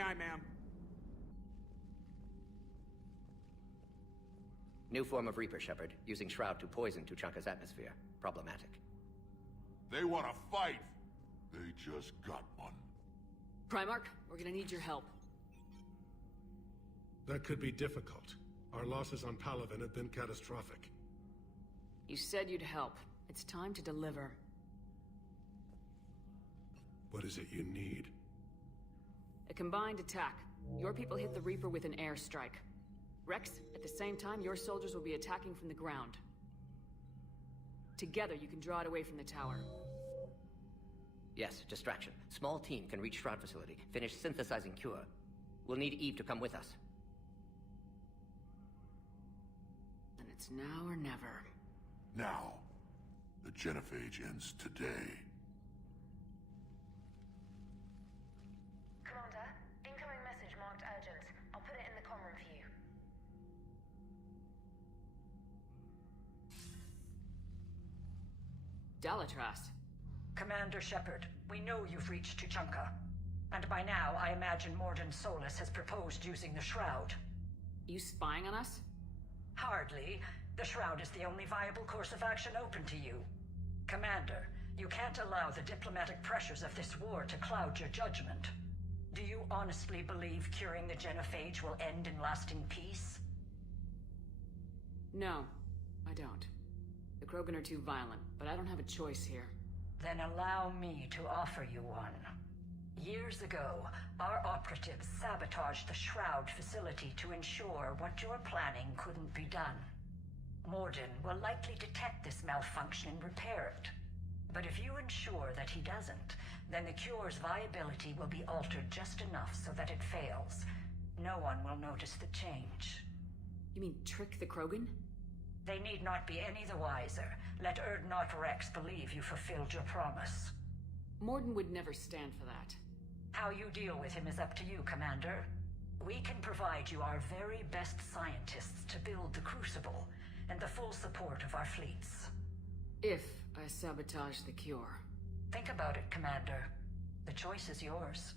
Aye, ma'am. New form of Reaper, Shepard. Using Shroud to poison Tuchanka's atmosphere. Problematic. They want to fight! They just got one. Primarch, we're gonna need your help. That could be difficult. Our losses on Palaven have been catastrophic. You said you'd help. It's time to deliver. What is it you need? A combined attack. Your people hit the Reaper with an airstrike. Rex, at the same time, your soldiers will be attacking from the ground. Together, you can draw it away from the tower. Yes, distraction. Small team can reach Shroud facility. Finish synthesizing Cure. We'll need Eve to come with us. Then it's now or never. Now. The genophage ends today. Commander, incoming message marked urgent. I'll put it in the comm room for you. Dalatras. Commander Shepard, we know you've reached Tuchanka. And by now, I imagine Morden Solus has proposed using the Shroud. You spying on us? Hardly. The Shroud is the only viable course of action open to you. Commander, you can't allow the diplomatic pressures of this war to cloud your judgment. Do you honestly believe curing the genophage will end in lasting peace? No, I don't. The Krogan are too violent, but I don't have a choice here. Then allow me to offer you one. Years ago, our operatives sabotaged the Shroud facility to ensure what you're planning couldn't be done. Morden will likely detect this malfunction and repair it. But if you ensure that he doesn't, then the cure's viability will be altered just enough so that it fails. No one will notice the change. You mean trick the Krogan? They need not be any the wiser. Let Urdnot Rex believe you fulfilled your promise. Morden would never stand for that. How you deal with him is up to you, Commander. We can provide you our very best scientists to build the Crucible, and the full support of our fleets. If I sabotage the cure. Think about it, Commander. The choice is yours.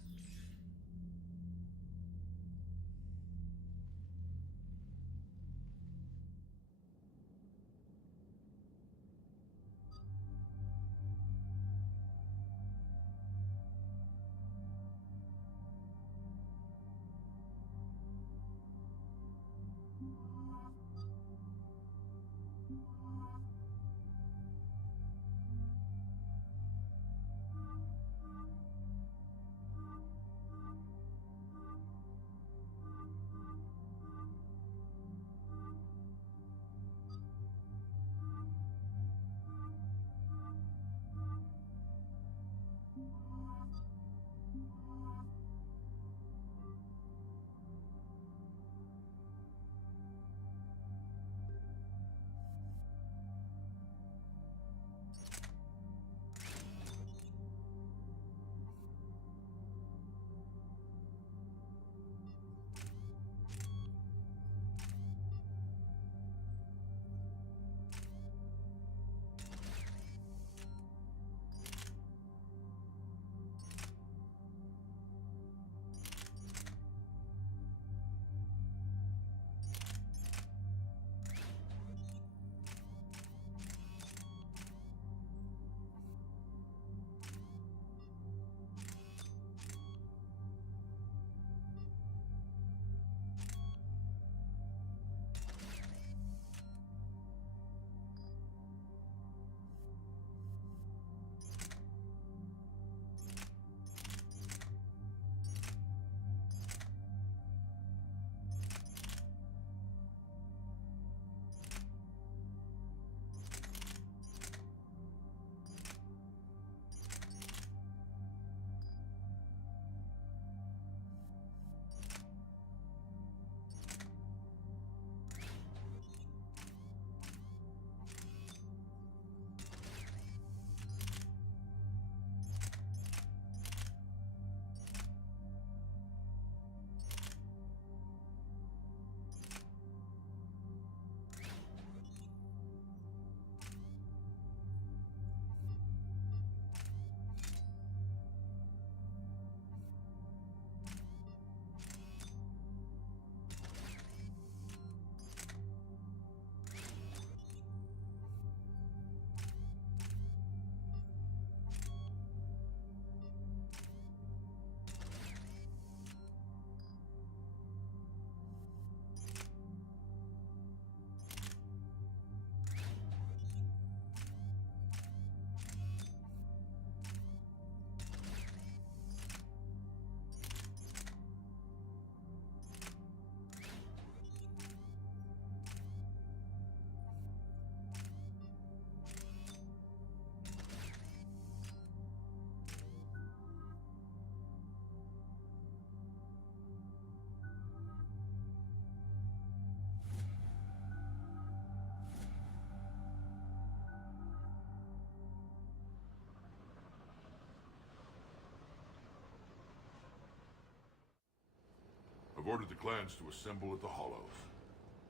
I've ordered the clans to assemble at the Hollows.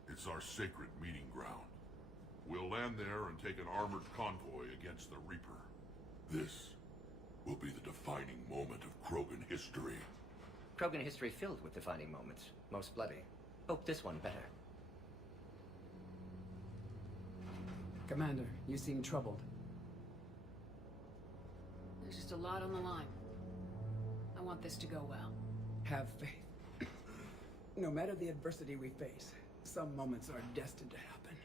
It's our sacred meeting ground. We'll land there and take an armored convoy against the Reaper. This will be the defining moment of Krogan history. Krogan history filled with defining moments. Most bloody. Hope this one better. Commander, you seem troubled. There's just a lot on the line. I want this to go well. Have faith. No matter the adversity we face, some moments are destined to happen.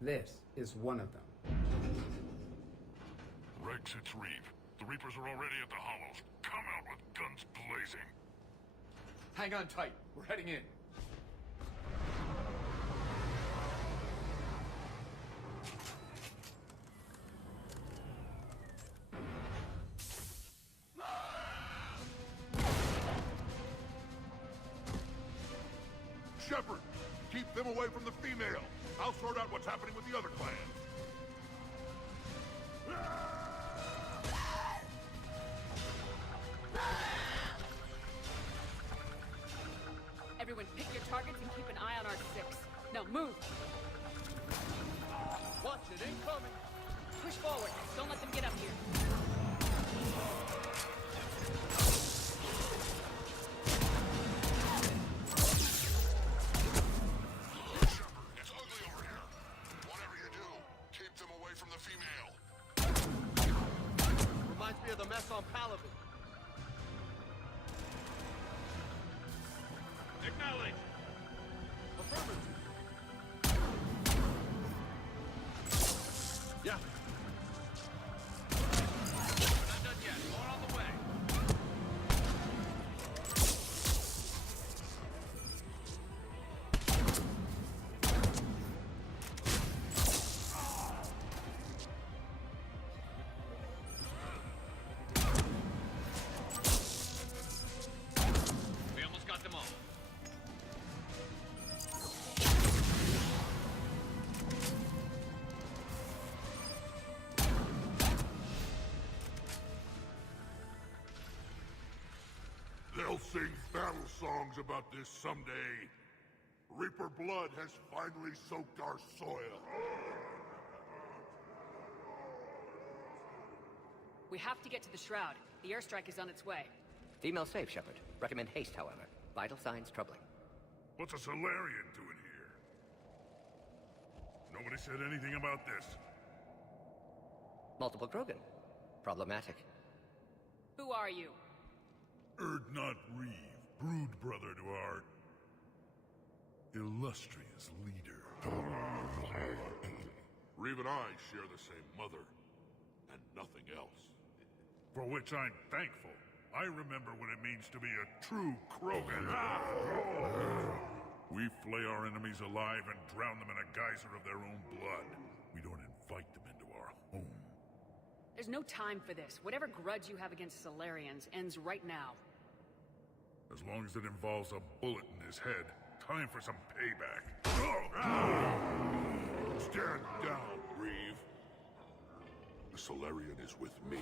This is one of them. Rex, it's Reeve. The Reapers are already at the Hollows. Come out with guns blazing. Hang on tight. We're heading in. Shepard, keep them away from the female. I'll sort out what's happening with the other clans. Everyone pick your targets and keep an eye on our 6. Now move! Watch it, incoming! Push forward. Don't let them get up here. Shepard, it's ugly over here. Whatever you do, keep them away from the female. Reminds me of the mess on Paladin. Acknowledge! Affirmative. Yeah. We're not done yet. More on the way. We almost got them all. They'll sing battle songs about this someday. Reaper blood has finally soaked our soil. We have to get to the Shroud. The airstrike is on its way. Female safe, Shepard. Recommend haste, however. Vital signs troubling. What's a Solarian doing here? Nobody said anything about this. Multiple Krogan. Problematic. Who are you? Erdnot Reeve, brood brother to our illustrious leader. Reeve and I share the same mother, and nothing else. For which I'm thankful. I remember what it means to be a true Krogan. We flay our enemies alive and drown them in a geyser of their own blood. We don't invite them into our home. There's no time for this. Whatever grudge you have against Solarians ends right now. As long as it involves a bullet in his head, time for some payback. Stand down, Reeve. The Solarian is with me.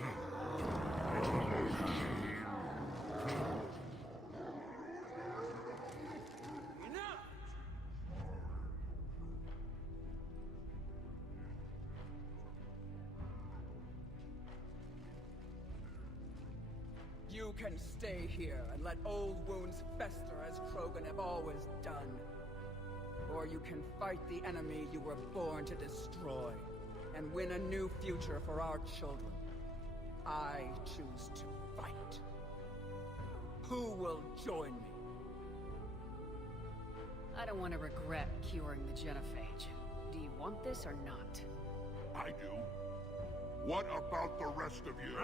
You can stay here and let old wounds fester as Krogan have always done. Or you can fight the enemy you were born to destroy, and win a new future for our children. I choose to fight. Who will join me? I don't want to regret curing the genophage. Do you want this or not? I do. What about the rest of you?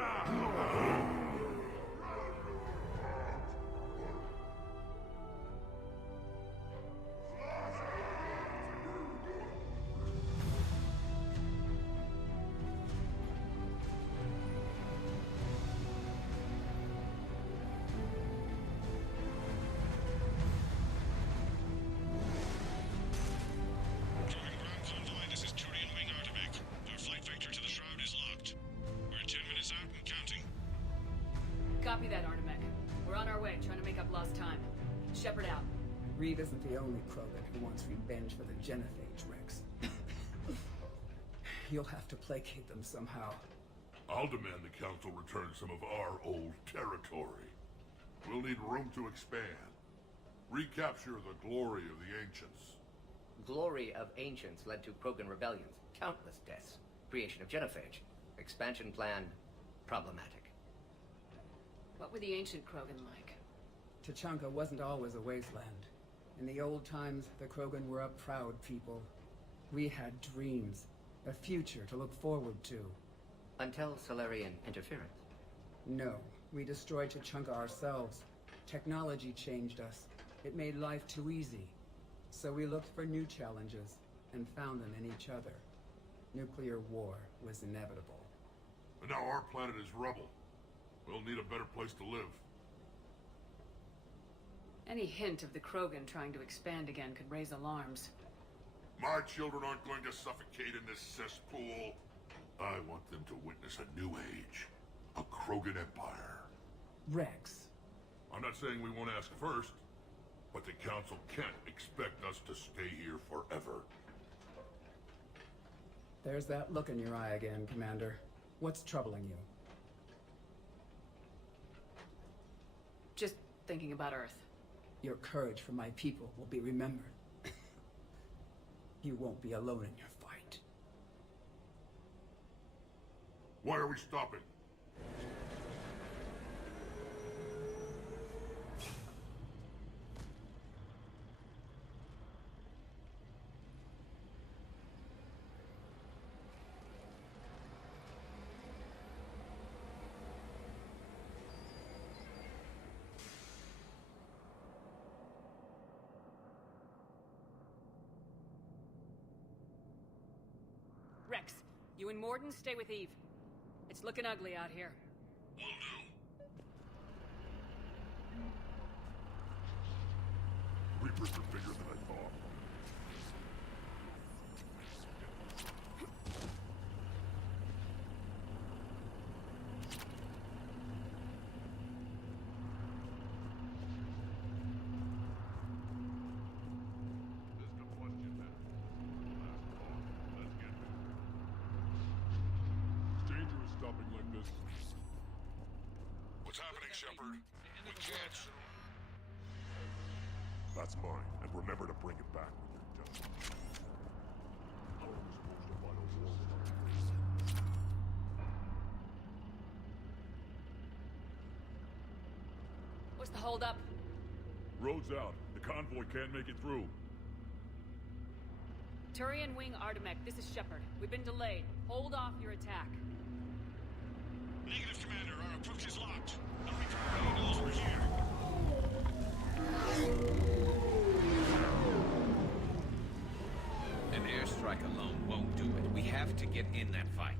Copy that, Artemek. We're on our way, trying to make up lost time. Shepard out. Reed isn't the only Krogan who wants revenge for the Genophage, Rex. You'll have to placate them somehow. I'll demand the Council return some of our old territory. We'll need room to expand. Recapture the glory of the Ancients. Glory of Ancients led to Krogan rebellions, countless deaths, creation of Genophage. Expansion plan, problematic. What were the ancient Krogan like? Tuchanka wasn't always a wasteland. In the old times, the Krogan were a proud people. We had dreams, a future to look forward to. Until Solarian interference. No, we destroyed Tuchanka ourselves. Technology changed us. It made life too easy. So we looked for new challenges, and found them in each other. Nuclear war was inevitable. And now our planet is rubble. We'll need a better place to live. Any hint of the Krogan trying to expand again could raise alarms. My children aren't going to suffocate in this cesspool. I want them to witness a new age. A Krogan empire. Rex. I'm not saying we won't ask first, but the Council can't expect us to stay here forever. There's that look in your eye again, Commander. What's troubling you? Just thinking about Earth. Your courage for my people will be remembered. You won't be alone in your fight. Why are we stopping? Rex, you and Morden stay with Eve. It's looking ugly out here. Will do. Reapers are bigger than I thought. This combustion method. Last call. Let's get moving. It's dangerous stopping like this. What's happening, Shepard? We can't. That's mine, and remember to bring it back when you're done. How are we supposed to fight a war without a face? What's the holdup? Road's out. The convoy can't make it through. Turian Wing Artemek, this is Shepard. We've been delayed. Hold off your attack. Negative, Commander. Our approach is locked. No Reaper already knows we're here. An airstrike alone won't do it. We have to get in that fight.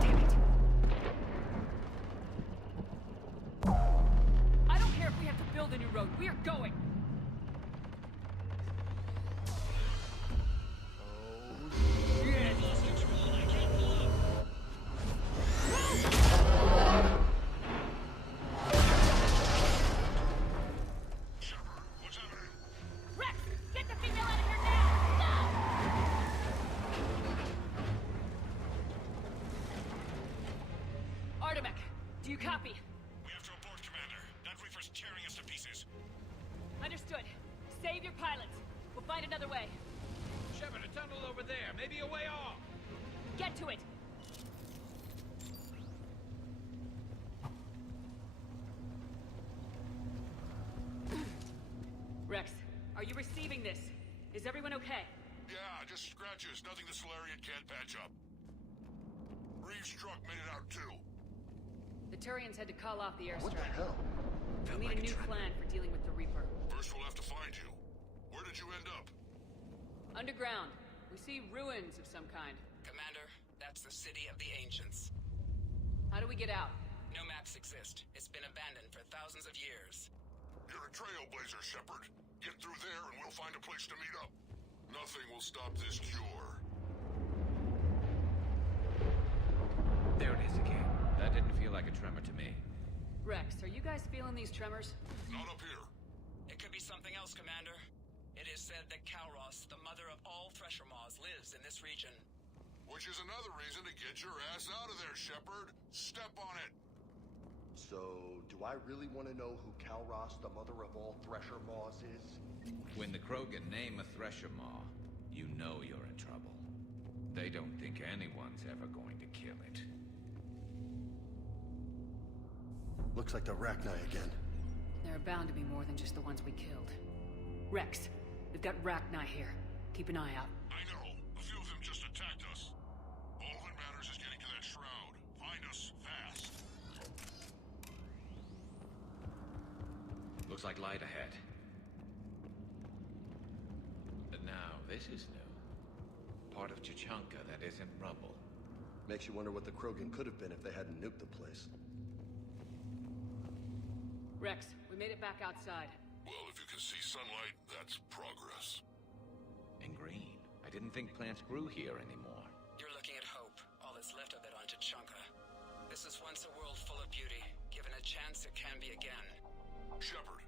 Damn it! I don't care if we have to build a new road. We are going! Do you copy? We have to abort, Commander. That Reaper's tearing us to pieces. Understood. Save your pilots. We'll find another way. Shepard, a tunnel over there. Maybe a way off. Get to it! Rex, are you receiving this? Is everyone okay? Yeah, just scratches. Nothing the Solarian can't patch up. Reeves' truck made it out too. The Turians had to call off the airstrike. What the hell? We need a new plan for dealing with the Reaper. First we'll have to find you. Where did you end up? Underground. We see ruins of some kind. Commander, that's the city of the Ancients. How do we get out? No maps exist. It's been abandoned for thousands of years. You're a trailblazer, Shepard. Get through there and we'll find a place to meet up. Nothing will stop this cure. There it is again. That didn't feel like a tremor to me. Rex, are you guys feeling these tremors? Not up here. It could be something else, Commander. It is said that Kalros, the mother of all Thresher Maws, lives in this region. Which is another reason to get your ass out of there, Shepard. Step on it. So, do I really want to know who Kalros, the mother of all Thresher Maws, is? When the Krogan name a Thresher Maw, you know you're in trouble. They don't think anyone's ever going to kill it. Looks like the Rachni again. There are bound to be more than just the ones we killed. Rex, we've got Rachni here. Keep an eye out. I know. A few of them just attacked us. All that matters is getting to that shroud. Find us fast. Looks like light ahead. But now, this is new. Part of Tuchanka that isn't rubble. Makes you wonder what the Krogan could have been if they hadn't nuked the place. Rex, we made it back outside. Well, if you can see sunlight, that's progress. And green. I didn't think plants grew here anymore. You're looking at hope, all that's left of it on Tuchanka. This is once a world full of beauty. Given a chance, it can be again. Shepard,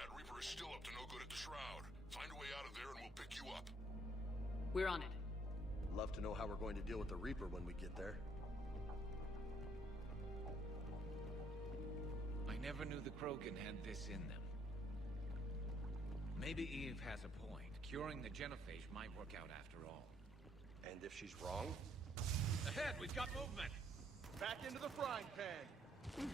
that Reaper is still up to no good at the Shroud. Find a way out of there and we'll pick you up. We're on it. Love to know how we're going to deal with the Reaper when we get there. I never knew the Krogan had this in them. Maybe Eve has a point. Curing the genophage might work out after all. And if she's wrong? Ahead, we've got movement! Back into the frying pan!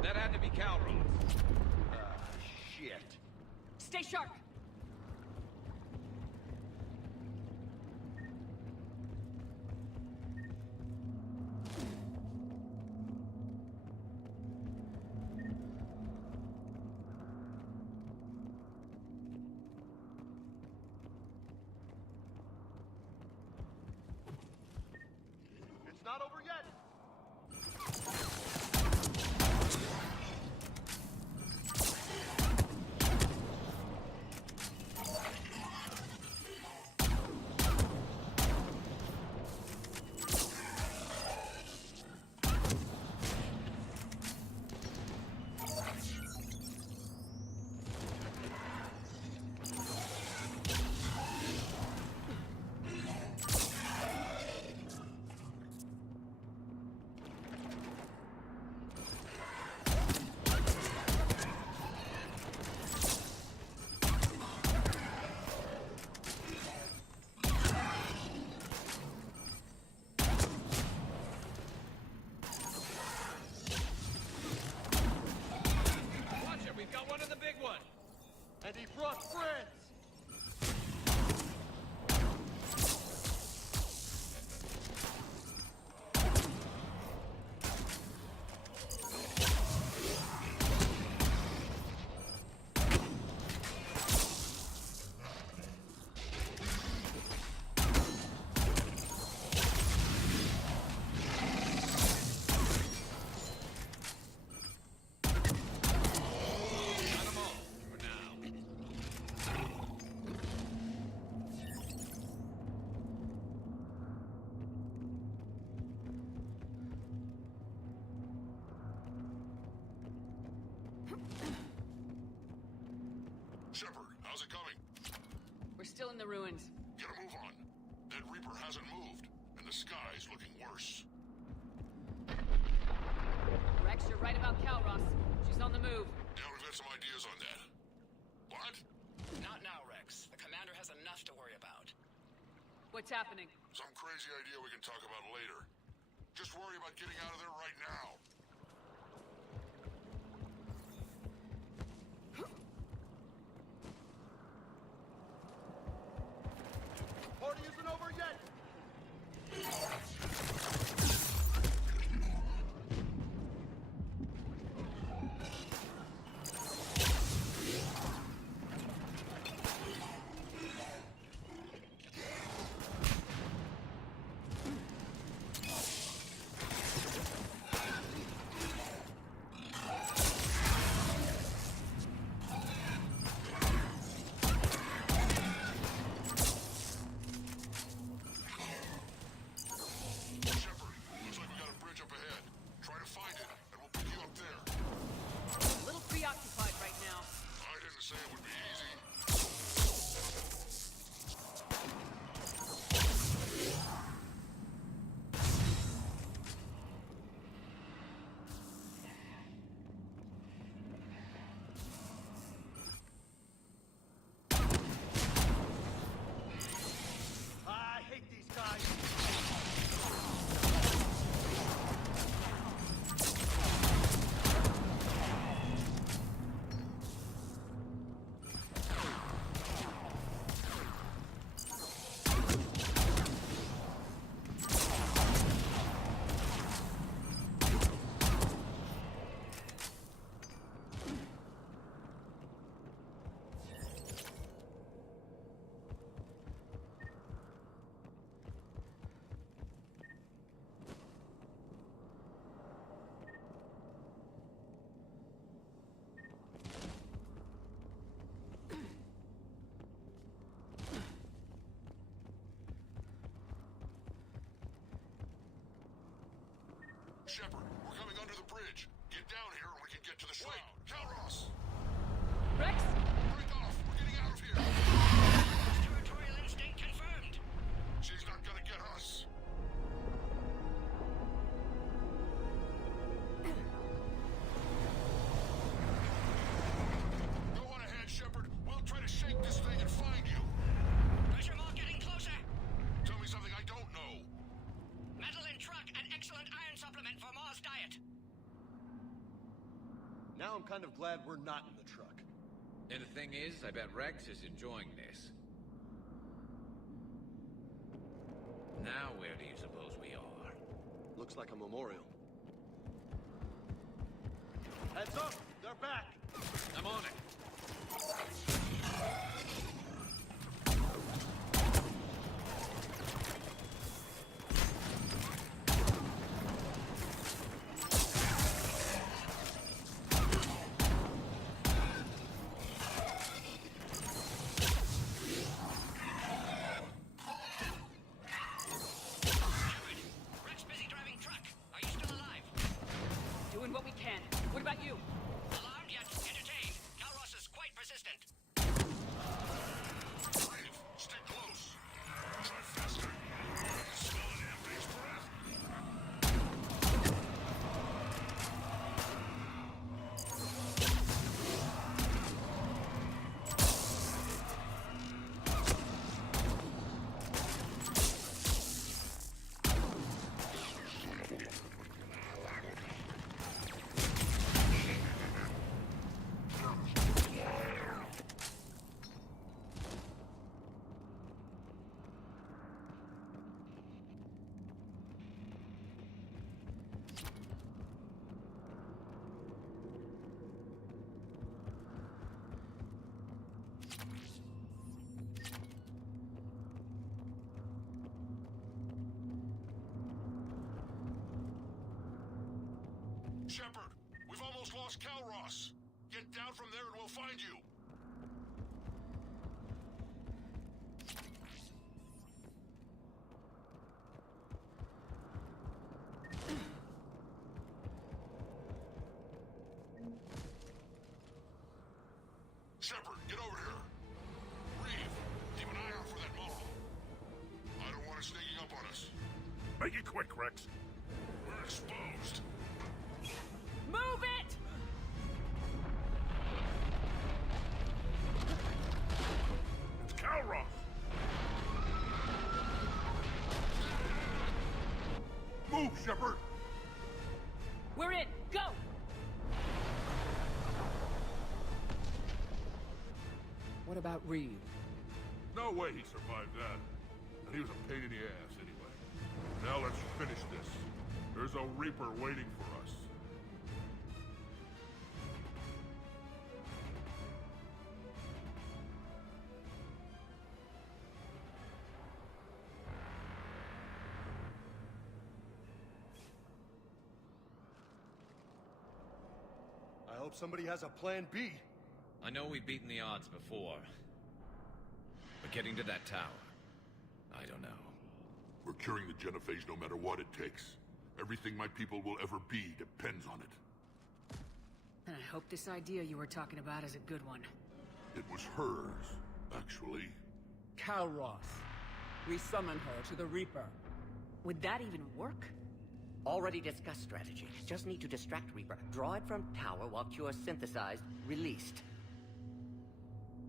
That had to be Calrose. Shit. Stay sharp! It's not over yet! the ruins. Get a move on. That Reaper hasn't moved, and the sky's looking worse. Rex, you're right about Calros. She's on the move. Yeah, we've got some ideas on that. What? Not now, Rex. The commander has enough to worry about. What's happening? Some crazy idea we can talk about later. Just worry about getting out of there right now. Party isn't over yet! Shepard, we're coming under the bridge. Get down here and we can get to the shroud. Wait, Calros! Rex? Break off! We're getting out of here! Territorial instinct confirmed. She's not gonna get us. Go on ahead, Shepard. We'll try to shake this thing and find you. Pressure mark getting closer. Tell me something I don't know. Metal in truck, an excellent iron supplement for Mars diet. Now I'm kind of glad we're not in the truck. And the thing is, I bet Rex is enjoying this. Now where do you suppose we are? Looks like a memorial. Heads up! They're back! I'm on it. Rex busy driving truck. Are you still alive? Doing what we can. What about you? Alarmed yet entertained. Calros is quite persistent. Brave, stick close. Try faster. Smell an airbane's breath. Shepard, we've almost lost Calros. Get down from there and we'll find you. Shepard, get over here. Reeve, keep an eye out for Rex. We're exposed. Move it! It's Calross! Move, Shepard! We're in! Go! What about Reed? No way he survived that. And he was a pain in the ass anyway. Now let's finish this. There's a Reaper waiting for us. I hope somebody has a plan B. I know we've beaten the odds before. But getting to that tower, I don't know. We're curing the genophage no matter what it takes. Everything my people will ever be depends on it. And I hope this idea you were talking about is a good one. It was hers, actually. Calross. We summon her to the Reaper. Would that even work? Already discussed strategy. Just need to distract Reaper. Draw it from tower while Cure synthesized, released.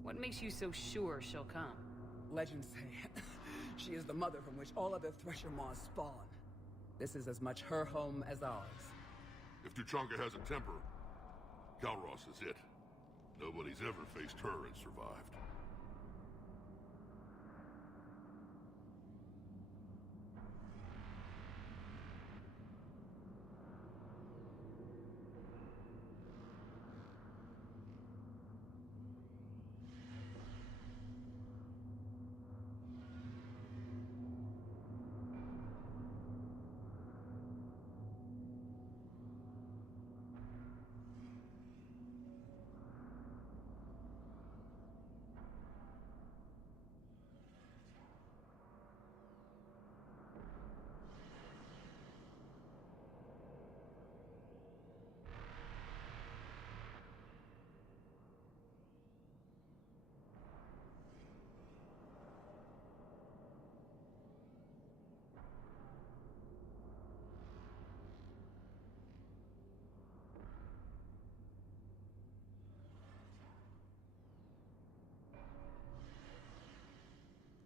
What makes you so sure she'll come? Legends say she is the mother from which all other Thresher Maws spawn. This is as much her home as ours. If Tuchanka has a temper, Calross is it. Nobody's ever faced her and survived.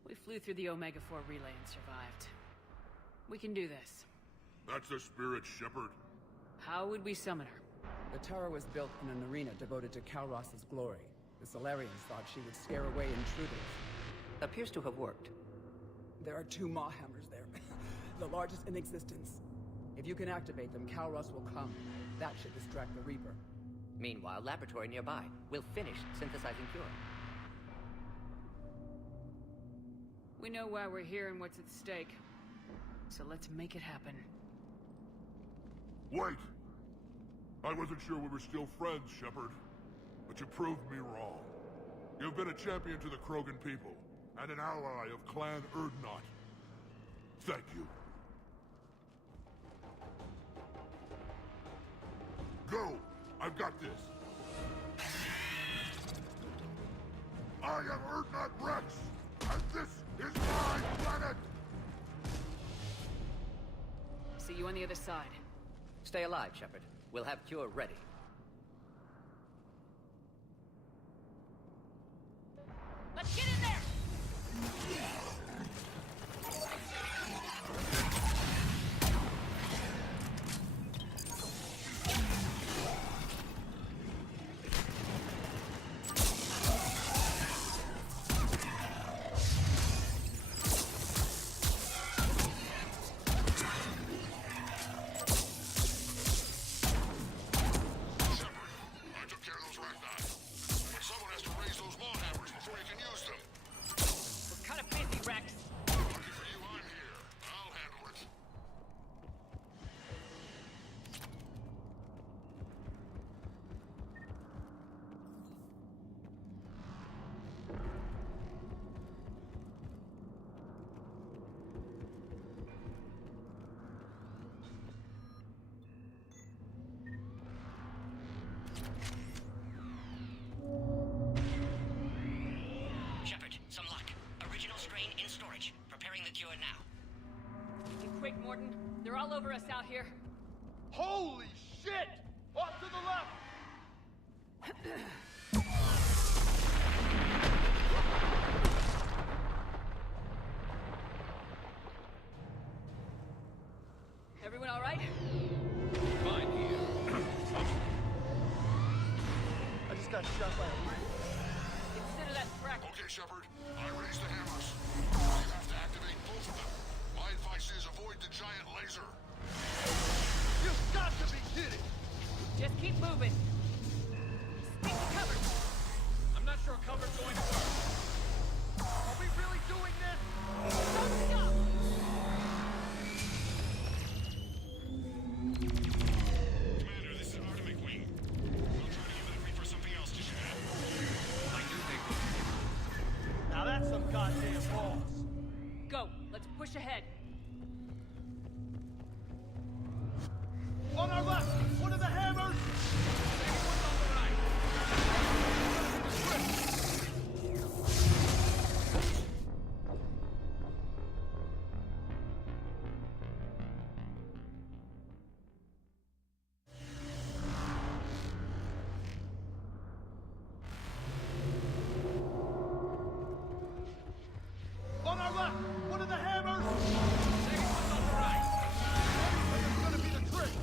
We flew through the Omega-4 relay and survived. We can do this. That's the spirit, Shepard. How would we summon her? The tower was built in an arena devoted to Calross's glory. The Solarians thought she would scare away intruders. Appears to have worked. There are 2 Maw hammers there. The largest in existence. If you can activate them, Calross will come. That should distract the Reaper. Meanwhile, laboratory nearby. We'll finish synthesizing Cure. We know why we're here and what's at stake. So let's make it happen. Wait! I wasn't sure we were still friends, Shepard. But you proved me wrong. You've been a champion to the Krogan people, and an ally of Clan Urdnot. Thank you. Go! I've got this. I am Urdnot Rex, and this is my planet! See you on the other side. Stay alive, Shepard. We'll have Cure ready. Let's get in there! all over us out here. Holy shit! Off to the left! Everyone all right? Fine here. I just got shot by a reaper. Consider that cracked. Okay, Shepard. I raised the hammers. You have to activate both of them. My advice is avoid the giant laser. You've got to be kidding! Just keep moving. Stick to cover. I'm not sure cover's going to work. Are we really doing this? Don't stop! Commander, this is Artemic Wing. We'll try to give that Reaper something else to shoot at. I do think... Now that's some goddamn balls. Go. Let's push ahead. On our left! One of the hammers! On our left! One of the hammers! Second one's on the right. It's gonna be the trick!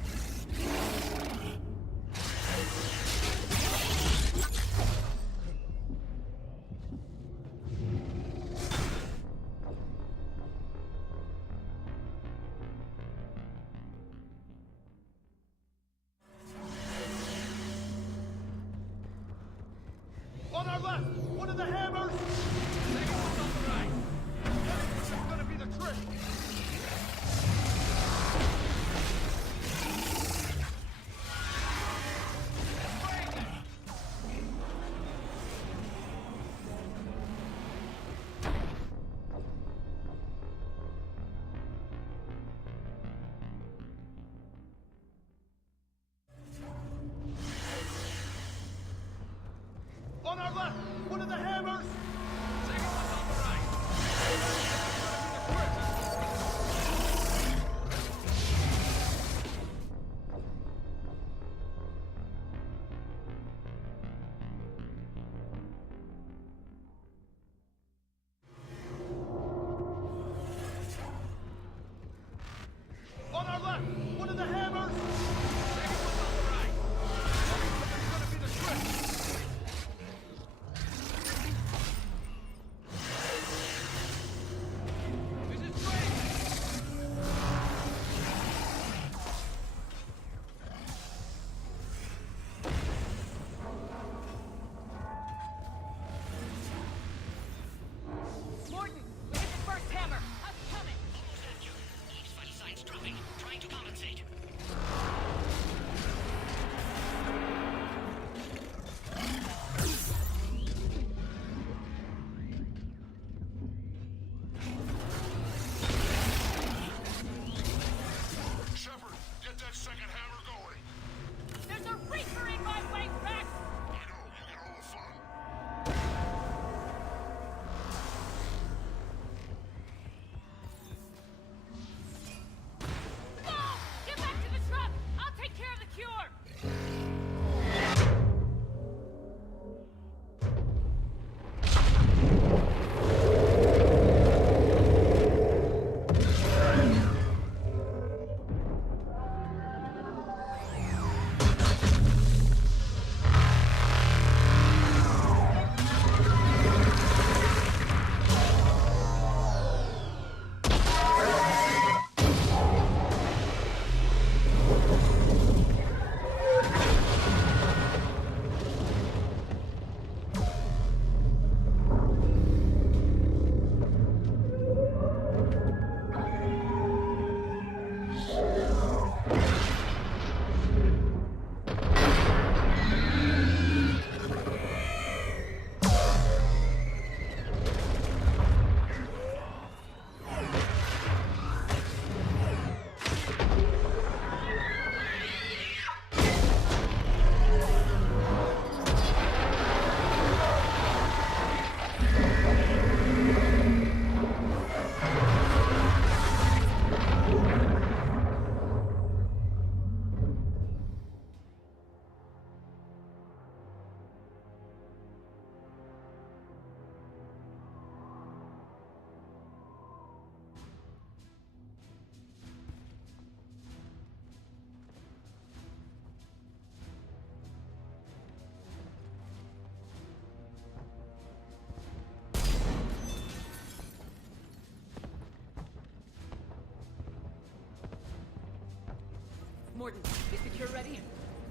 Morton, is the cure ready?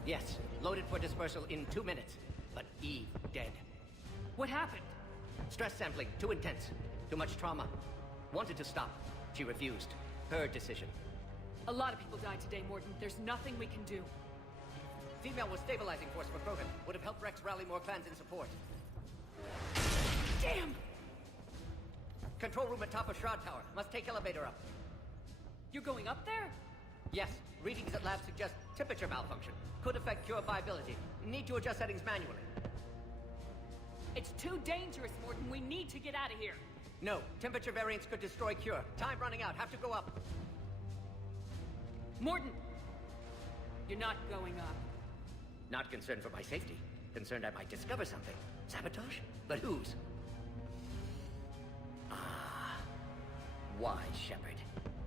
Yes, loaded for dispersal in 2 minutes. But Eve dead. What happened? Stress sampling, too intense. Too much trauma. Wanted to stop. She refused. Her decision. A lot of people died today, Morton. There's nothing we can do. Female was stabilizing force for Krogan. Would have helped Rex rally more clans in support. Damn! Control room at top of Shroud Tower. Must take elevator up. You're going up there? Yes. Readings at lab suggest temperature malfunction. Could affect cure viability. Need to adjust settings manually. It's too dangerous, Morton. We need to get out of here. No. Temperature variance could destroy cure. Time running out. Have to go up. Morton! You're not going up. Not concerned for my safety. Concerned I might discover something. Sabotage? But whose? Why, Shepard?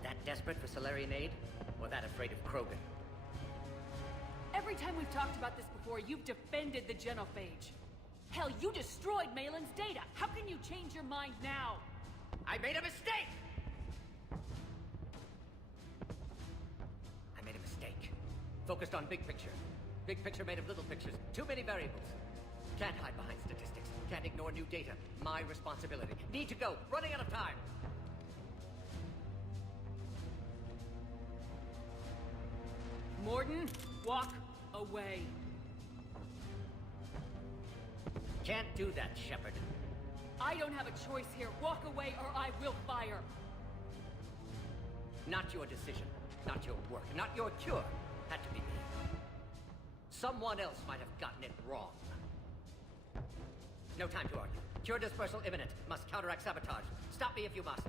That desperate for Salarian aid? Or that afraid of Krogan? Every time we've talked about this before, you've defended the genophage. Hell, you destroyed Malin's data. How can you change your mind now? I made a mistake! I made a mistake. Focused on big picture. Big picture made of little pictures. Too many variables. Can't hide behind statistics. Can't ignore new data. My responsibility. Need to go. Running out of time. Morton, walk away. Can't do that, Shepard. I don't have a choice here. Walk away or I will fire. Not your decision. Not your work. Not your cure. Had to be me. Someone else might have gotten it wrong. No time to argue. Cure dispersal imminent. Must counteract sabotage. Stop me if you must.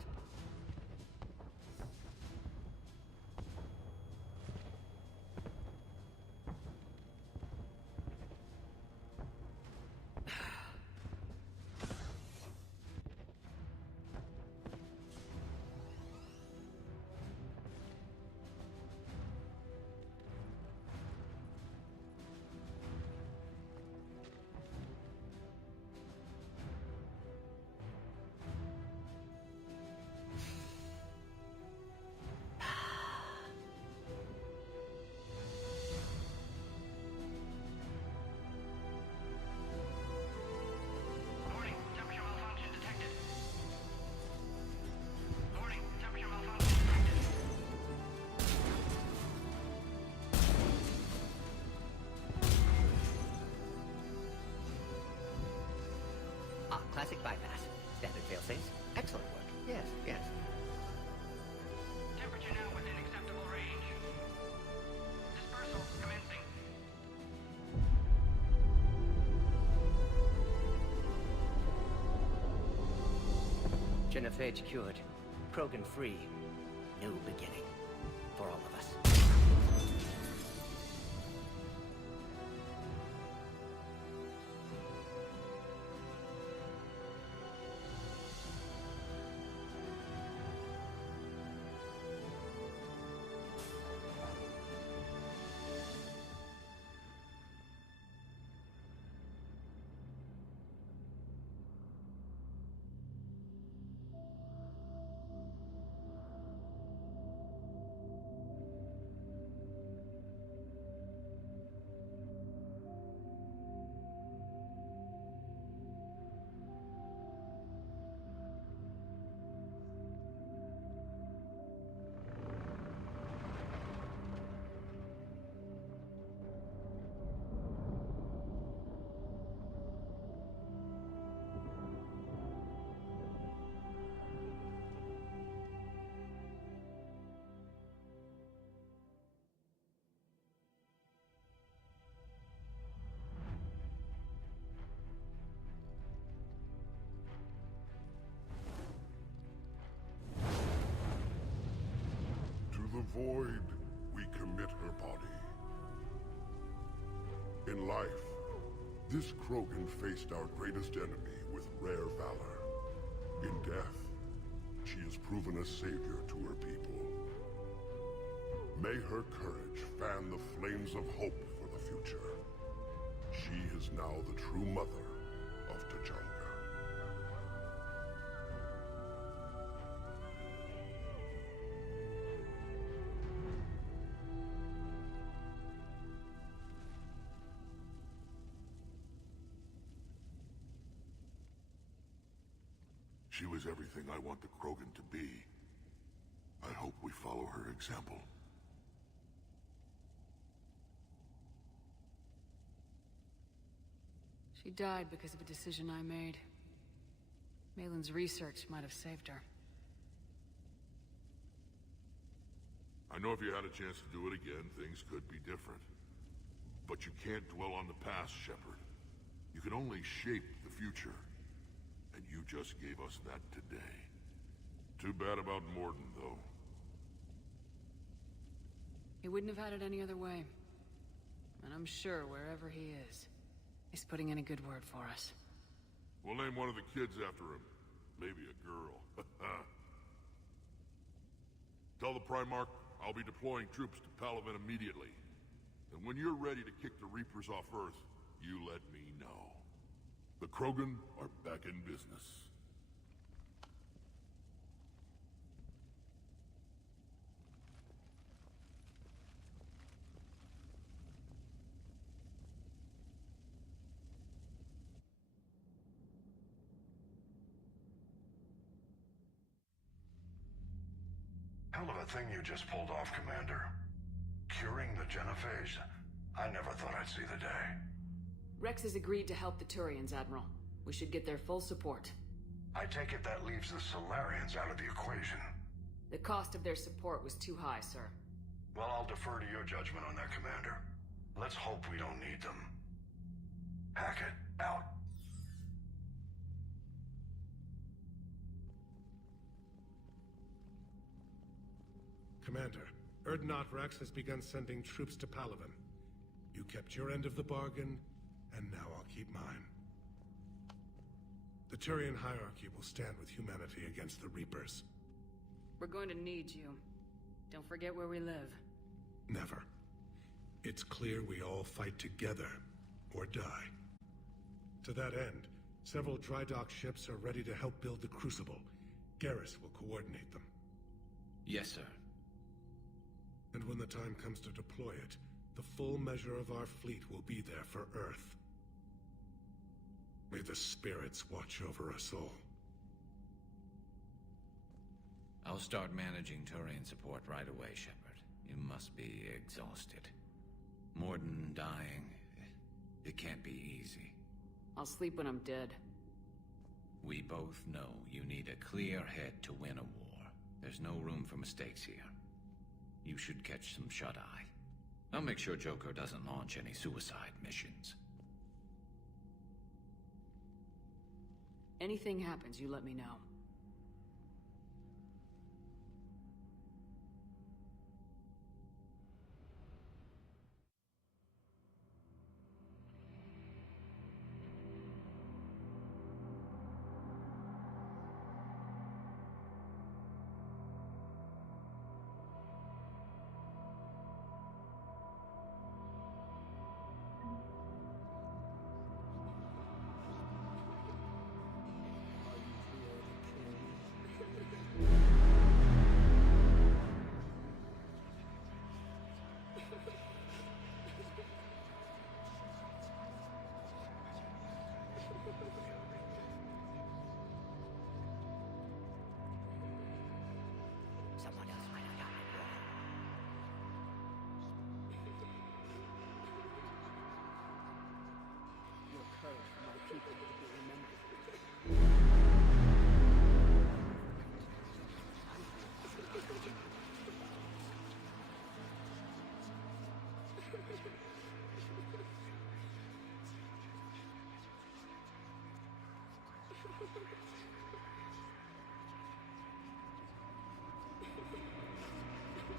Warning, temperature malfunction detected. Warning, temperature malfunction detected. Classic bypass. Standard failsafes. Excellent work. Yes, yes. Temperature now within acceptable range. Dispersal commencing. Genophage cured. Krogan free. New beginning. For all of us. To the void, we commit her body. In life, this Krogan faced our greatest enemy with rare valor. In death, she has proven a savior to her people. May her courage fan the flames of hope for the future. She is now the true mother of Tuchanka. She was everything I want the Krogan to be. I hope we follow her example. She died because of a decision I made. Malin's research might have saved her. I know if you had a chance to do it again, things could be different. But you can't dwell on the past, Shepard. You can only shape the future. And you just gave us that today. Too bad about Morden, though. He wouldn't have had it any other way. And I'm sure wherever he is, he's putting in a good word for us. We'll name one of the kids after him. Maybe a girl. Tell the Primarch I'll be deploying troops to Palaven immediately. And when you're ready to kick the Reapers off Earth, you let me know. The Krogan are back in business. Hell of a thing you just pulled off, Commander. Curing the Genophage. I never thought I'd see the day. Rex has agreed to help the Turians, Admiral. We should get their full support. I take it that leaves the Solarians out of the equation. The cost of their support was too high, sir. Well, I'll defer to your judgment on that, Commander. Let's hope we don't need them. Hackett, out. Commander, Urdnot Rex has begun sending troops to Palaven. You kept your end of the bargain, and now I'll keep mine. The Turian hierarchy will stand with humanity against the Reapers. We're going to need you. Don't forget where we live. Never. It's clear we all fight together, or die. To that end, several dry dock ships are ready to help build the Crucible. Garrus will coordinate them. Yes, sir. And when the time comes to deploy it, the full measure of our fleet will be there for Earth. May the spirits watch over us all. I'll start managing Turian support right away, Shepard. You must be exhausted. Morden dying, it can't be easy. I'll sleep when I'm dead. We both know you need a clear head to win a war. There's no room for mistakes here. You should catch some shut-eye. I'll make sure Joker doesn't launch any suicide missions. Anything happens, you let me know. Someone else might have done it wrong. Your courage for my people will be remembered.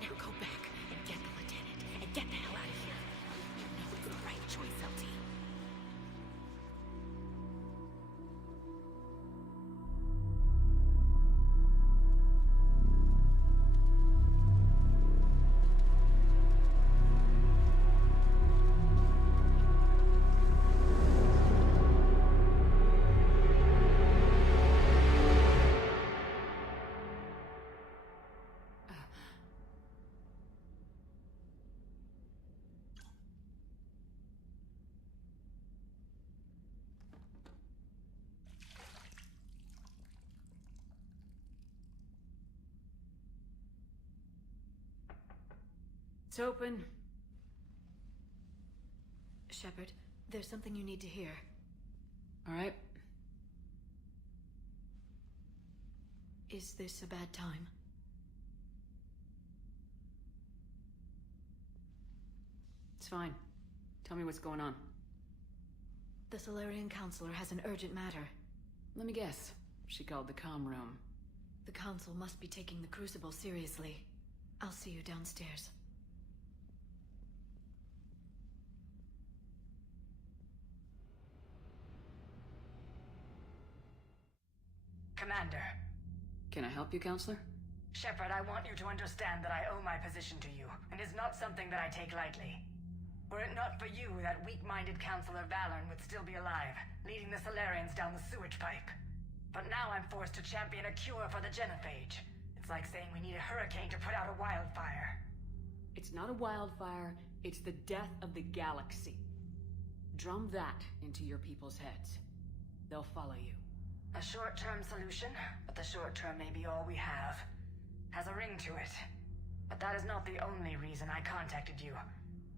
Now go back and get the lieutenant and get the hell out of here. You know it's the right choice, LT. It's open. Shepard, there's something you need to hear. All right. Is this a bad time? It's fine. Tell me what's going on. The Solarian Counselor has an urgent matter. Let me guess. She called the comm room. The Council must be taking the Crucible seriously. I'll see you downstairs. Commander. Can I help you, Counselor? Shepard, I want you to understand that I owe my position to you, and it's not something that I take lightly. Were it not for you, that weak-minded Counselor Valorn would still be alive, leading the Solarians down the sewage pipe. But now I'm forced to champion a cure for the genophage. It's like saying we need a hurricane to put out a wildfire. It's not a wildfire, it's the death of the galaxy. Drum that into your people's heads. They'll follow you. A short-term solution, but the short term may be all we have. Has a ring to it. But that is not the only reason I contacted you.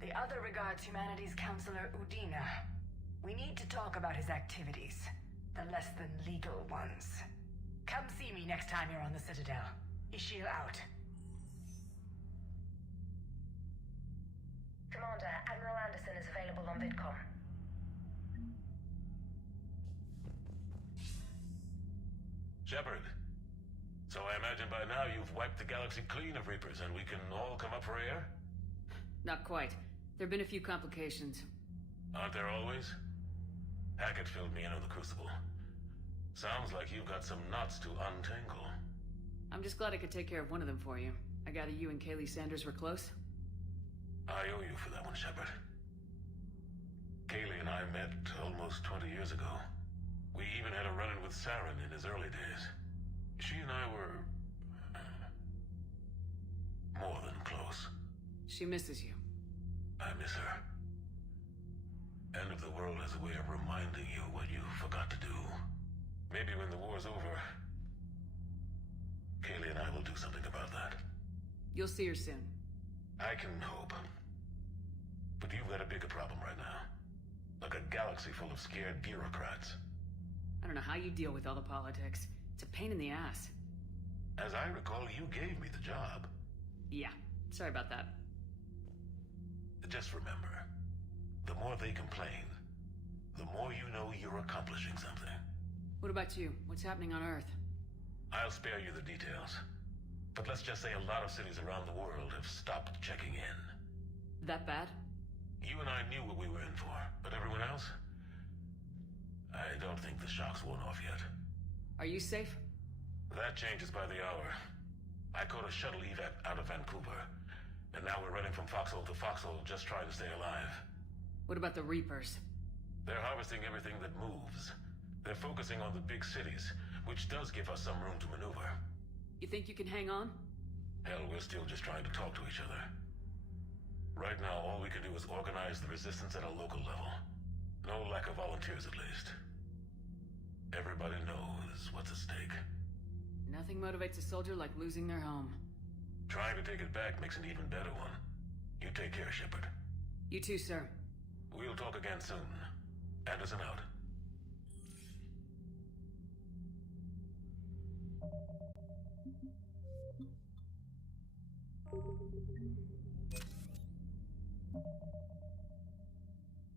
The other regards humanity's Counselor Udina. We need to talk about his activities. The less than legal ones. Come see me next time you're on the Citadel. Ishil out. Commander, Admiral Anderson is available on VidCom. Shepard. So I imagine by now you've wiped the galaxy clean of Reapers and we can all come up for air? Not quite. There've been a few complications. Aren't there always? Hackett filled me in on the Crucible. Sounds like you've got some knots to untangle. I'm just glad I could take care of one of them for you. I gather you and Kaylee Sanders were close? I owe you for that one, Shepard. Kaylee and I met almost 20 years ago. We even had a run-in with Saren in his early days. She and I were... more than close. She misses you. I miss her. End of the world has a way of reminding you what you forgot to do. Maybe when the war's over, Kaylee and I will do something about that. You'll see her soon. I can hope. But you've got a bigger problem right now. Like a galaxy full of scared bureaucrats. I don't know how you deal with all the politics. It's a pain in the ass. As I recall, you gave me the job. Yeah, sorry about that. Just remember, the more they complain, the more you know you're accomplishing something. What about you? What's happening on Earth? I'll spare you the details. But let's just say a lot of cities around the world have stopped checking in. That bad? You and I knew what we were in for, but everyone else? I don't think the shock's worn off yet. Are you safe? That changes by the hour. I caught a shuttle evac out of Vancouver, and now we're running from foxhole to foxhole just trying to stay alive. What about the Reapers? They're harvesting everything that moves. They're focusing on the big cities, which does give us some room to maneuver. You think you can hang on? Hell, we're still just trying to talk to each other. Right now, all we can do is organize the resistance at a local level. No lack of volunteers, at least. Everybody knows what's at stake. Nothing motivates a soldier like losing their home. Trying to take it back makes an even better one. You take care, Shepard. You too, sir. We'll talk again soon. Anderson out. You